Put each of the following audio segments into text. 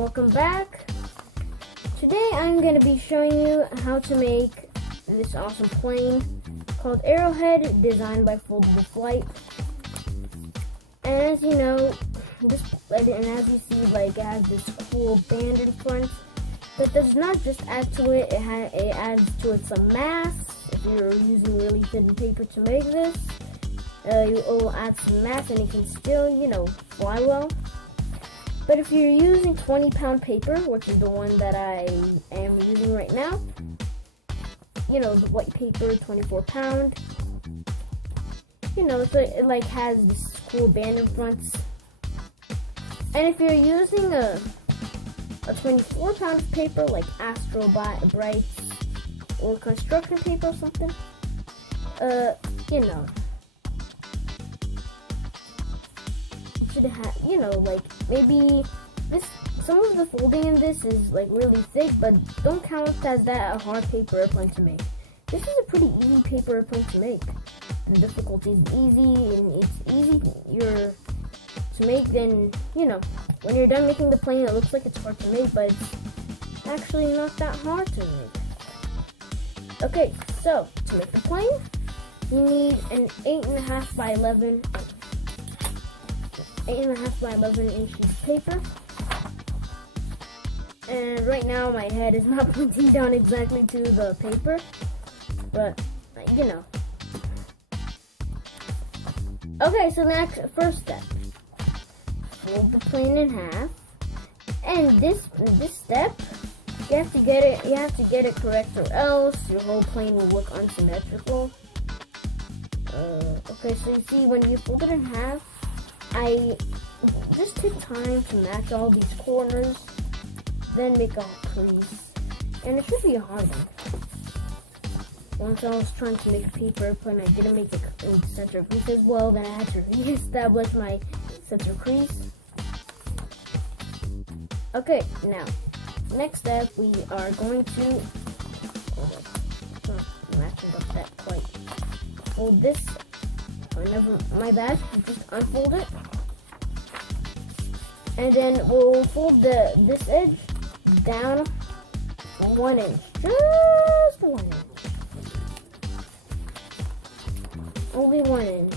welcome back. Today I'm going to be showing you how to make this awesome plane called Arrowhead, designed by Foldable Flight. And as you know, and as you see, like, it has this cool band in front. But does not just add to it, it adds to it some mass. If you're using really thin paper to make this, it will add some mass and it can still, fly well. But if you're using 20-pound paper, which is the one that I am using right now, the white paper, 24 pound, so it like has this cool band in front. And if you're using a 24-pound paper like Astro Bright or construction paper or something, should have, like maybe some of the folding in this is like really thick, but don't count as that a hard paper airplane to make. This is a pretty easy paper airplane to make. The difficulty is easy, and it's easy to make. Then when you're done making the plane, it looks like it's hard to make, but it's actually not that hard to make. Okay, so to make the plane, you need an 8.5 by 11 inch sheet of paper. And right now my head is not pointing down exactly to the paper, but Okay, so first step, fold the plane in half. And this step, you have to get it correct, or else your whole plane will look unsymmetrical. Okay, so you see, when you fold it in half, I just take time to match all these corners, then make a crease, and it should be a hard one. Once I was trying to make a paper airplane, I didn't make it in center crease as well, then I had to re-establish my center crease. Okay, now, next step, we are going to, matching up that quite, fold this, my bad, just unfold it, and then we'll fold this edge down 1 inch, just 1 inch, only 1 inch.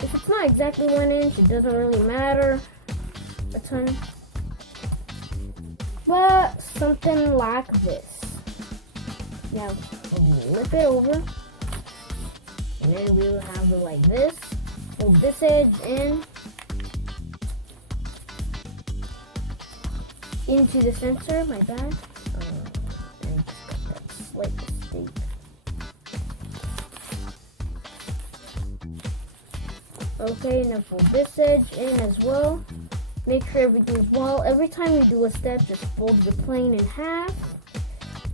If it's not exactly 1 inch, it doesn't really matter a ton, but something like this. Now flip it over, and then we will have it like this. Fold this edge into the center, my bad. And just cut that slight mistake. Okay, now fold this edge in as well. Make sure everything's well. Every time you do a step, just fold your plane in half,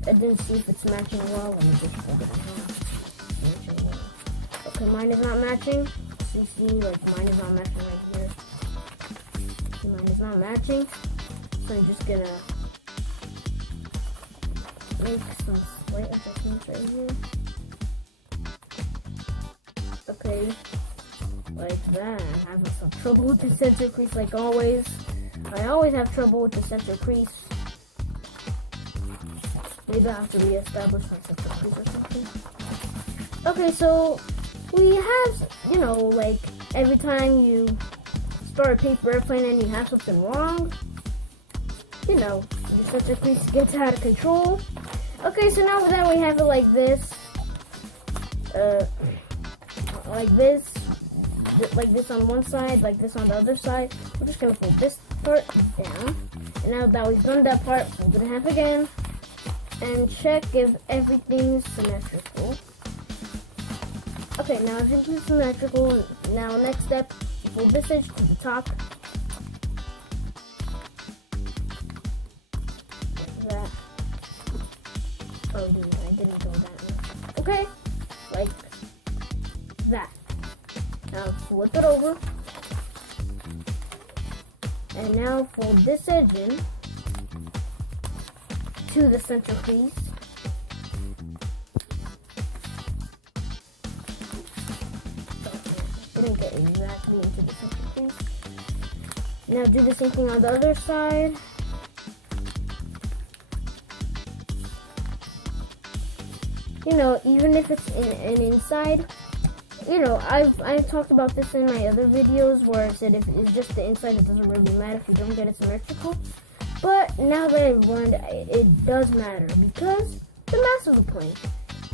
and then see if it's matching well. Let me just fold it in half. Okay, mine is not matching. So you see, like, mine is not matching right here. See, mine is not matching. So I'm just gonna make some slight adjustments right here. Okay, like that. I'm having some trouble with the center crease, like always. I always have trouble with the center crease. Maybe I have to re-establish my center crease or something. Okay, so we have, like, every time you start a paper airplane and you have something wrong, your center crease gets out of control. Okay, so now that we have it like this, like this on one side, like this on the other side, we're just gonna fold this part down. And now that we've done that part, fold it in half again, and check if everything's symmetrical. Okay, now everything's symmetrical. Now next step, fold this edge to the top. That. Oh, dude, I didn't go that way. Okay, like that. Now flip it over, and now fold this edge in to the center crease. Didn't get exactly into the center crease. Now do the same thing on the other side. you know, even if it's in an inside, you know, I've talked about this in my other videos where I said if it's just the inside, it doesn't really matter if you don't get it symmetrical. But now that I've learned, it does matter because the mass of the plane.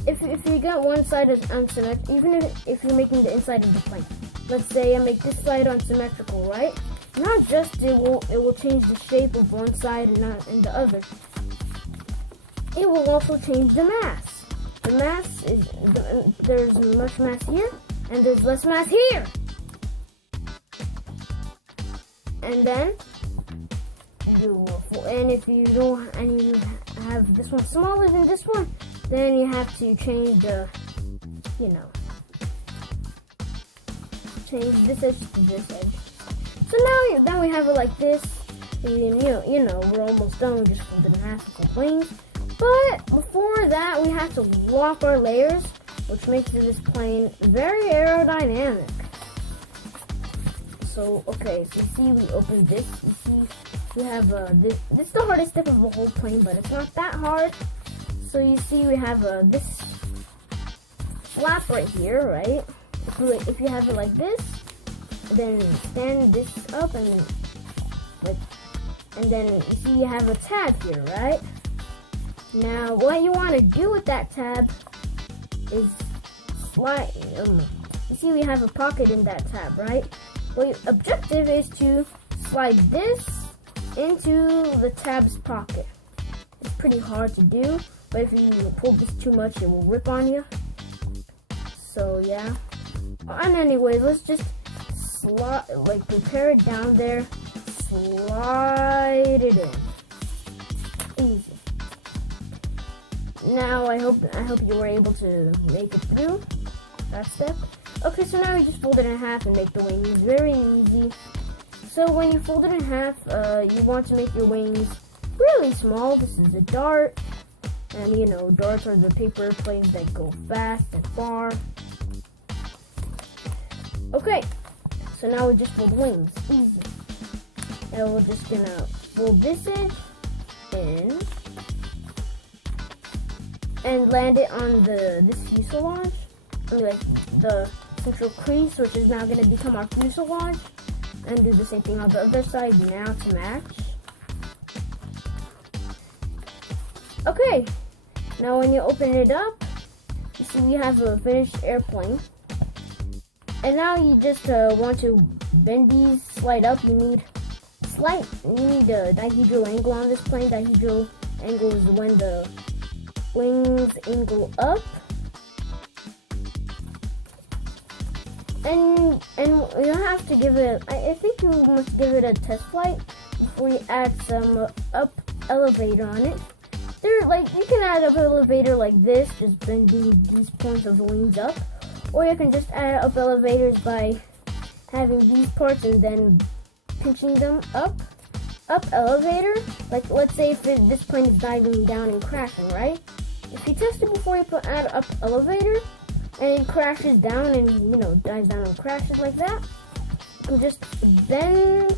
If you get one side as unsymmetrical, even if you're making the inside of the plane, let's say I make this side unsymmetrical, right? Not just it will change the shape of one side and the other. It will also change the mass. The mass is there's much mass here and there's less mass here. And then if you don't and you have this one smaller than this one, then you have to change the, you know, change this edge to this edge. So now we have it like this. You know, we're almost done. We just fold it in half with the wings. But before that, we have to lock our layers, which makes this plane very aerodynamic. So, okay, so you see we open this. You see we have this is the hardest step of the whole plane, but it's not that hard. So you see we have this flap right here, right? If you have it like this, then stand this up and then you see you have a tab here, right? Now what you want to do with that tab is slide. You see we have a pocket in that tab, right? Well, your objective is to slide this into the tab's pocket. It's pretty hard to do, but if you pull this too much, it will rip on you. So yeah. And anyways, let's just prepare it down there, slide it in. Easy. Now I hope you were able to make it through that step. Okay, so now we just fold it in half and make the wings. Very easy. So when you fold it in half, you want to make your wings really small. This is a dart, and you know, darts are the paper planes that go fast and far. Okay, so now we just fold wings. Easy. And we're just gonna fold this in and land it on this fuselage. Like the central crease, which is now gonna become our fuselage. And do the same thing on the other side now to match. Okay, now when you open it up, you see we have a finished airplane. And now you just want to bend these, slide up. You need a dihedral angle on this plane. Dihedral angle is when the wings angle up. And you have to give it, I think you must give it a test flight before you add some up elevator on it. You can add up elevator like this, just bending these points of the wings up. Or you can just add up elevators by having these parts and then pinching them up. Up elevator, like let's say if this plane is diving down and crashing, right? If you test it before you add up elevator, and it crashes down and, you know, dives down and crashes like that, you can just bend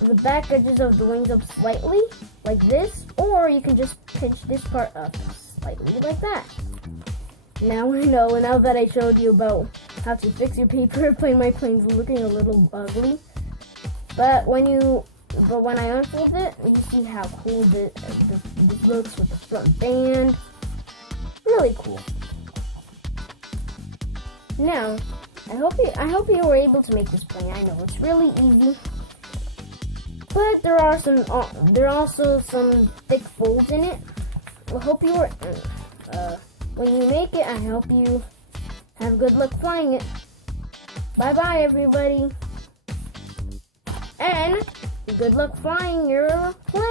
the back edges of the wings up slightly, like this, or you can just pinch this part up slightly, like that. Now we know, now that I showed you about how to fix your paper plane, my plane's looking a little ugly. But when I unfold it, you see how cool this looks with the front band. Really cool. Now, I hope you were able to make this plane. I know it's really easy, but there are also some thick folds in it. I hope you were. When you make it, I hope you have good luck flying it. Bye bye, everybody, and good luck flying your plane.